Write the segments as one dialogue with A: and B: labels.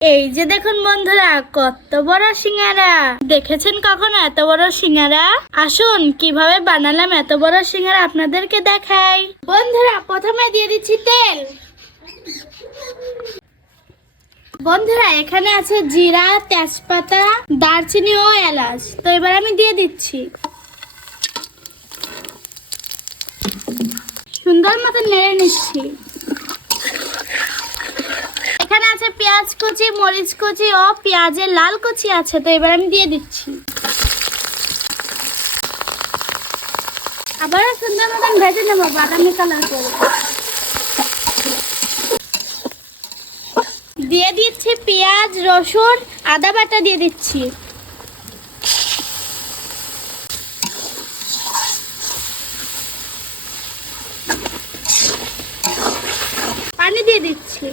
A: এই যে দেখুন বন্ধুরা, কত বড় সিঙ্গারা। দেখেছেন কখনো এত বড় সিঙ্গারা? আসুন, কীভাবে বানালাম এত বড় সিঙ্গারা আপনাদেরকে দেখাই। বন্ধুরা, প্রথমে দিয়ে দিচ্ছি তেল। বন্ধুরা, এখানে আছে জিরা, তেজপাতা, দারচিনি ও এলাচ। তো এবার আমি দিয়ে দিচ্ছি। সুন্দর মতো নেড়ে নিচ্ছি। পেঁয়াজ কুচি, মরিচ কুচি ও পেঁয়াজের লাল কুচি আছে, তো এবার আমি দিয়ে দিচ্ছি। আবারও সুন্দর মতন ভেজে নেব, বাদামি কালার করে। দিয়ে দিচ্ছি পেঁয়াজ, রসুন, আদা বাটা দিয়ে দিচ্ছি। পানি দিয়ে দিচ্ছি।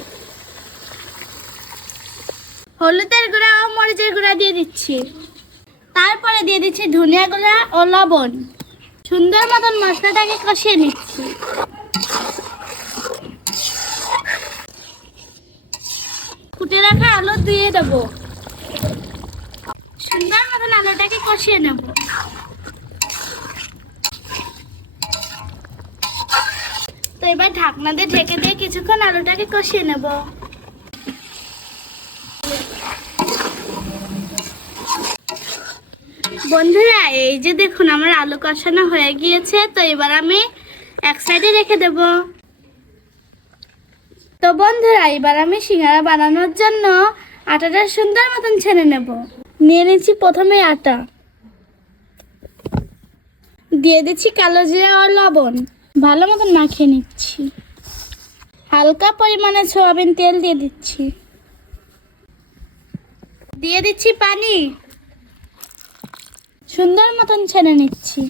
A: হলুদের গুঁড়া ও মরিচের গুঁড়া দিয়ে দিচ্ছি। তারপরে দিয়ে দিচ্ছি ধনিয়া গুঁড়া ও লবণ। সুন্দর মতন মশলাটাকে কষিয়ে নিচ্ছি। কুটে রাখা আলু দিয়ে দেবো। সুন্দর মতন আলুটাকে কষিয়ে নেব। তো এবার ঢাকনা দিয়ে ঢেকে দিয়ে কিছুক্ষণ আলুটাকে কষিয়ে নেব। বন্ধুরা, এই যে দেখুন, আমার আলু কষানো হয়ে গিয়েছে। তো এবার আমি এক সাইডে রেখে দেব। তো বন্ধুরা, এবার আমি সিঙ্গারা বানানোর জন্য আটাটা সুন্দর মতন ছেড়ে নেব। নিয়ে নিচ্ছি প্রথমে আটা। দিয়ে দিচ্ছি কালো জিরা ও লবণ। ভালো মতন মাখিয়ে নিচ্ছি। হালকা পরিমাণে সোয়াবিন তেল দিয়ে দিচ্ছি। দিয়ে দিচ্ছি পানি। সুন্দর মতন ছেড়ে নিচ্ছি।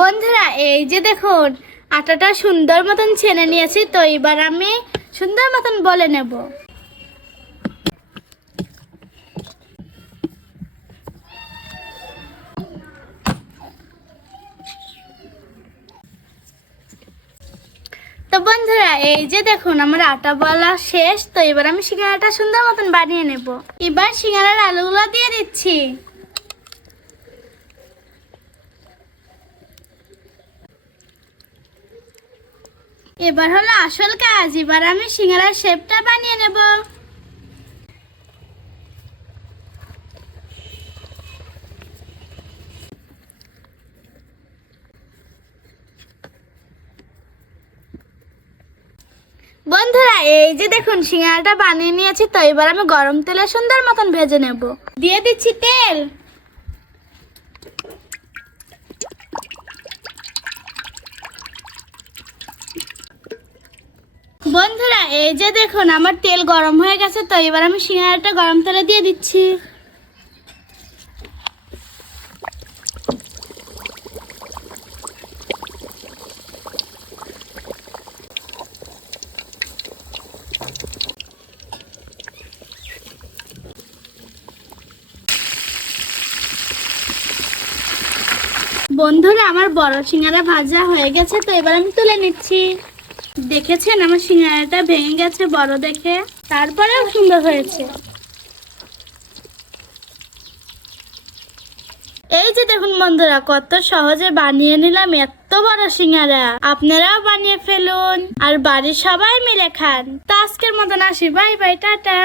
A: বন্ধুরা, এই যে দেখুন, আটাটা সুন্দর মতন ছেড়ে নিয়েছি, তো এবার আমি সুন্দর মতন বলে নেব। তো বন্ধুরা, এই যে দেখুন, আমার আটা বলা শেষ, তো এবার আমি সিঙ্গারাটা সুন্দর মতন বানিয়ে নেব। এবার সিঙ্গারার আলুগুলো দিয়ে দিচ্ছি। এবার হলো আসল কাজ, এবার আমি সিঙ্গারার শেপটা বানিয়ে নেব। বন্ধুরা, এই যে দেখুন, সিঙ্গারাটা বানিয়ে নিয়েছি, তো এবার আমি গরম তেলে সুন্দর মতন ভেজে নেব। দিয়ে দিচ্ছি তেল। বন্ধুরা, এই যে দেখুন, আমার তেল গরম হয়ে গেছে, তো এবার আমি সিঙ্গারাটা গরম তেলে দিয়ে দিচ্ছি। বন্ধুরা, আমার বড় সিঙ্গারা ভাজা হয়ে গেছে, তো এবার আমি তুলে নিচ্ছি। দেখেছেন, আমার সিঙ্গারাটা ভেঙে গেছে বড় দেখে? তারপরেও সুন্দর হয়েছে। এই যে দেখুন বন্ধুরা, কত সহজে বানিয়ে নিলাম এত বড় সিঙ্গারা। আপনারাও বানিয়ে ফেলুন, আর বাড়ির সবাই মিলে খান। তো আজকের মতন আসি, বাই বাই, টাটা।